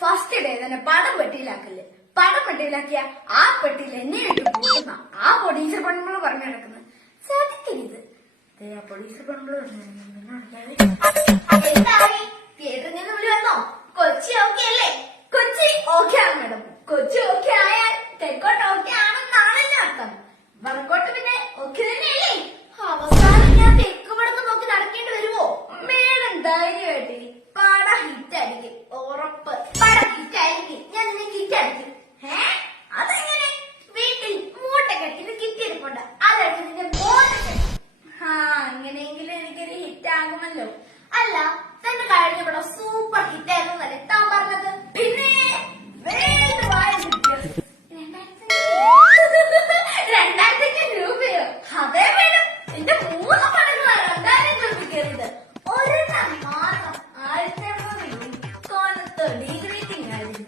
First day തന്നെ പടം പെട്ടിയിലാക്കല്ലേ. പടം പെട്ടിയിലാക്കിയ ആ പെട്ടിയിൽ എന്നെ പൂട്ടുന്ന ആ പ്രൊഡ്യൂസർ പെണ്ണുമ്പോൾ പറഞ്ഞു നടക്കുന്നത് സാധിക്കരുത്. ആ പ്രൊഡ്യൂസർ പെണ്ണുമ്പോൾ തിയേറ്ററിൽ നിന്ന് വിളി വന്നോ? കൊച്ചി ഓക്കെ അല്ലേ? കൊച്ചി ഓക്കെ ആണ് മാഡം. കൊച്ചി ഓക്കെ ആയാൽ തെക്കോട്ട് ഓക്കെ ആണെന്നാണല്ലോ അർത്ഥം. വടക്കോട്ട് പിന്നെ ഓക്കെ തന്നെയല്ലേ? അവസാനം ഞാൻ തെക്ക് വടക്ക് നോക്കി നടക്കേണ്ടി വരുമോ? മേഡം ധൈര്യമായിട്ട് പട ഹിറ്റ് ആയിരിക്കും, ഉറപ്പ്. പട ഹിറ്റ് ആയിരിക്കും, ഞാൻ നിന്നെ കിറ്റ് അടിക്കും. അതെങ്ങനെ? വീട്ടിൽ മൂട്ട കെട്ടിന് കിറ്റ് ഇരിപ്പുണ്ട്, അതെടുത്ത് നിന്റെ മോനെ. അങ്ങനെയെങ്കിലും എനിക്കൊരു ഹിറ്റ് ആകുമല്ലോ. അല്ല, തന്നെ കഴിഞ്ഞ പടം സൂപ്പർ ഹിറ്റ് ആയിരുന്നല്ലേ താൻ പറഞ്ഞത്? പിന്നെ 2000 രൂപയോ? അതേ വേണം. എന്റെ 3 പടങ്ങളാണ് 2000 രൂപ കയറിയത്. ഒരെണ്ണം മാത്രം 1500 രൂപ. കൊനത്ത് ഡീഗ്രേറ്റിംഗ് ആയിരുന്നു.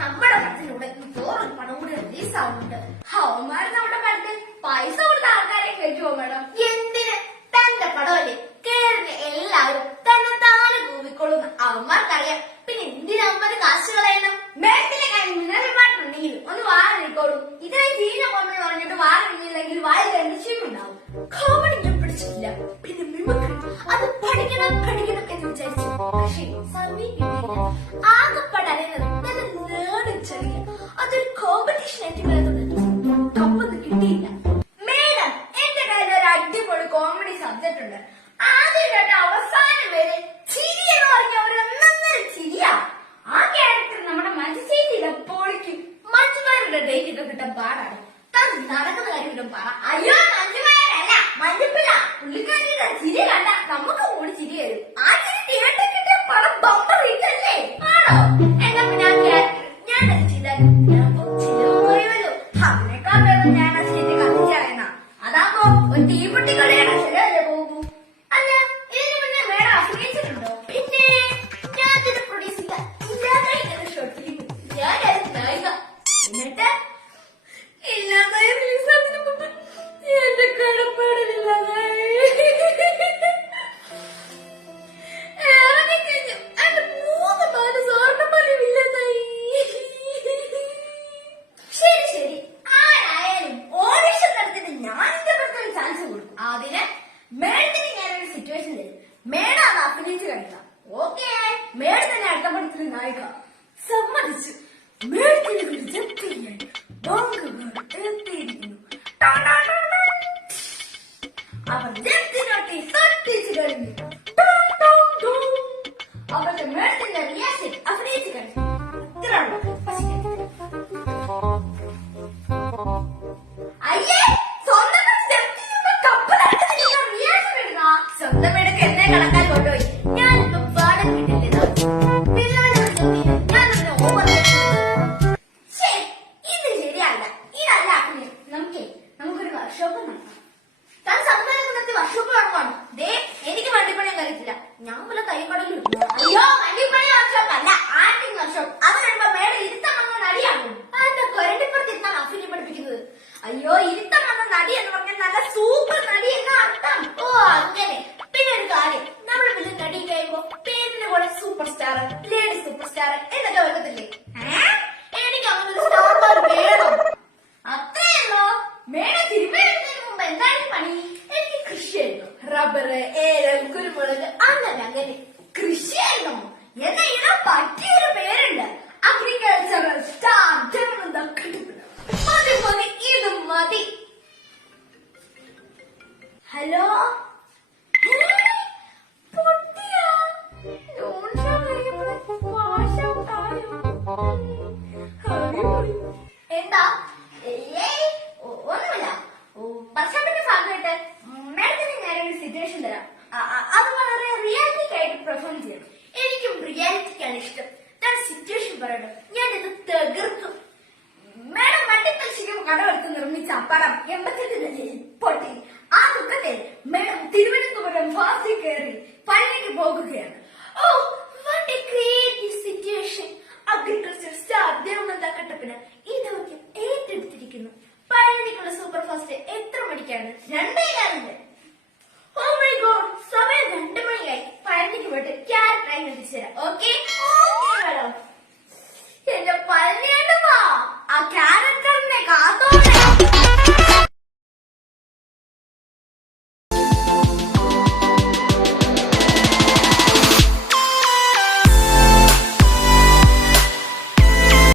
നമ്മുടെ പടത്തിലൂടെ വേറൊരു പടം കൂടി റിലീസ് ആവുന്നുണ്ട്. അവന്മാർ നമ്മുടെ പടത്തിൽ പൈസ കൊടുത്ത ആൾക്കാരെ കയറ്റുമോ മാഡം? എന്തിന്? തന്റെ പടമല്ലേ, കേരള എല്ലാവരും തന്നെ താനെ കൂവിക്കൊള്ളുന്ന അവന്മാർക്കറിയാം. പിന്നെ എന്തിനവന്മാര് കാശ് കളയണം? മേഡത്തിന്റെ കയ്യിൽ മിനറൽ വാട്ടർ ഉണ്ടെങ്കിലും ഒന്ന് വാഴ നിൽക്കോളൂ. ഇതിനായി ചീന കോമഡി പറഞ്ഞിട്ട് വാഴ നിന്നില്ലെങ്കിൽ വായ കണ്ടിച്ചുണ്ടാവും. കോമഡി ഞാൻ പഠിച്ചിട്ടില്ല, പിന്നെ മിമിക്രി അത് പഠിക്കണം എന്ന് വിചാരിച്ചു. പക്ഷേ സമയം കിട്ടിയില്ല. ആകെപ്പാടറിയുന്നത് നല്ല നേടിച്ചറിയ അതൊരു കോമ്പറ്റീഷൻ ആയിട്ട് കപ്പൊന്നും കിട്ടിയില്ല. മേഡം, എന്റെ കയ്യിൽ ഒരു അടിപൊളി കോമഡി സബ്ജക്ട് ഉണ്ട്. ആദ്യം കേട്ട അവസാനം വരെ ചിരി എന്ന് പറഞ്ഞ ഒരു ഒന്നൊന്നര ചിരിയാ. ആ ക്യാരക്ടർ നമ്മുടെ മഞ്ജുചേച്ചിയുടെ പൊളിക്കും. മഞ്ജുമാരുടെ ഡേറ്റ് ഒക്കെ കിട്ടാൻ പാടാണ്. താൻ നടക്കുന്ന കാര്യം പറ. അയ്യോ, മഞ്ജുമാരല്ല, മഞ്ജുപ്പില്ല. പുള്ളിക്കാരിയുടെ ചിരി കണ്ട നമുക്ക് കൂടി ചിരി വരും. ആ ചിരി തിയേറ്ററിൽ കിട്ടിയ പടം ബമ്പർ ഹിറ്റല്ലേ? ആണോ? എന്നാ പിന്നെ ആ ക്യാരക്ടർ ഞാൻ ചെയ്താലും ചിലവ് കുറയുമല്ലോ. അതിനേക്കാൾ വേണം ഞാൻ ആ ചിരി കത്തിച്ചു കളയുന്ന. അതാകുമ്പോ ഒരു തീപ്പെട്ടി കളയാണ് ശരിയല്ലേ പോകും. അല്ല, ഇതിന് മുന്നേ വേറെ അഭിനയിച്ചിട്ടുണ്ടോ? പിന്നെ ഞാൻ ഇതിന്റെ പ്രൊഡ്യൂസ് ചെയ്ത ഇല്ലാതായി ഷോർട്ട് ഫിലിം ഞാനായിരുന്നു നായിക. എന്നിട്ട് ഇല്ലാതായി റിലീസാത്തിന് മുമ്പ് എന്റെ കടപ്പാടില്ലാതായി ഇറങ്ങിക്കഴിഞ്ഞു. എന്റെ 3-4 സ്വർണ്ണമലയും ഇല്ലാതായി. ശരി, ആരായാലും ഓഡിഷൻ നടത്തിട്ട് ഞാൻ എന്റെ ഭർത്താവിന് ചാൻസ് കൊടുക്കും. അതിന് മേഡത്തിന് ഞാനൊരു സിറ്റുവേഷൻ തരും. മേഡം അത് അഭിനയിച്ച് കഴിക്കാം. ഓക്കെ, മേഡം തന്നെ അടുത്ത പടത്തിൽ നായിക. സമ്മതിച്ചു. മേഡത്തിന് റിജക്ട് ചെയ്യാൻ എത്തിയിരിക്കുന്നു. അവർ തട്ടിച്ചു കഴിഞ്ഞു. അവരുടെ മേഡത്തിന്റെ റിയാക്ഷൻ അഭിനയിച്ച് കഴിച്ചു. അയ്യേ, സ്വന്തം സ്വന്തം മേടക്ക് എന്നെ കടക്കാൻ കൊണ്ടുപോയി. ഞാനിപ്പോ പാടം കിട്ടില്ലേ? ഇത് ശരിയല്ല. ഇതല്ല അഭിനയം. നമുക്കൊരു വർക്ക്ഷോപ്പ് നടത്താം. താൻ സമ്മതിക്കുന്നത്തി വർക്ക്ഷോപ്പ് നടക്കണം. ദേ, എനിക്ക് വണ്ടിപ്പണിയാൻ കഴിയത്തില്ല. ഞാൻ വല്ല തയ്യക്കടലും. അയ്യോ, വണ്ടിപ്പണി വർക്ക്ഷോപ്പ് അല്ല, ആക്ടിംഗ് വർക്ക്ഷോപ്പ്. അത് കഴിയുമ്പോ മേഡം ഇരുത്തം വന്ന നടിയാകും. അതിന്റെ കൊരണ്ടിപ്പുറത്ത് ഇരുത്താണ് അഭിനയം പഠിപ്പിക്കുന്നത്. അയ്യോ, ഇരുത്തം വന്ന നടി എന്ന് പറഞ്ഞാൽ നല്ല സൂപ്പർ നടി എന്ന അർത്ഥം. ഓ, അങ്ങനെ. പിന്നെ ഒരു കാര്യം, നമ്മുടെ വലിയ നടി കഴിയുമ്പോ പേരിന്റെ കൂടെ super star, lady super star എന്നൊക്കെ വെക്കത്തില്ലേ? എനിക്ക് അങ്ങനെ ഒരു സ്റ്റാർ വേണം. അത്രയല്ലോ. മേഡം തിരുവനന്തപുരത്തിന് മുമ്പ് എന്താണ് പണി? എനിക്ക് കൃഷിയായിരുന്നു. റബ്ബർ, ഏലം, കുരുമുളക്, അങ്ങനെ കൃഷിയായിരുന്നു. എന്നാ ഇടാൻ പറ്റിയൊരു പേരുണ്ട്, അഗ്രികൾച്ചറൽ സ്റ്റാർ. മതി, ഇത് മതി. ഹലോ, പൊട്ടിയാ? പറയട്ടെ, ഞാൻ ഇത് തകർക്കും. മേഡം വട്ടിപ്പലിശയ്ക്ക് കടമെടുത്ത് നിർമ്മിച്ച പടം 88 പൊട്ടി. ആ ദുഃഖത്തിൽ മേഡം തിരുവനന്തപുരം ഫാസി കയറി പഴനിക്ക് പോകുകയാണ്. ഓ, what a creative situation. Agriculture star Devananda Kattappana ഈ ദൗത്യം ഏറ്റെടുത്തിരിക്കുന്നു. പഴനിക്കുള്ള സൂപ്പർ ഫാസ്റ്റ് എത്ര മണിക്കാണ്? 2:00. ഓ മൈ ഗോഡ്, സമയം 2 മണിയായി. പഴനിക്ക് പോയിട്ട് ക്യാരറ്റ് ട്രെയിൻ എത്തിച്ചു തരാം. Okay madam. എന്റെ പഴനിയുണ്ടോ? ആ ക്യാരക്ടറിനെ കാത്തോ.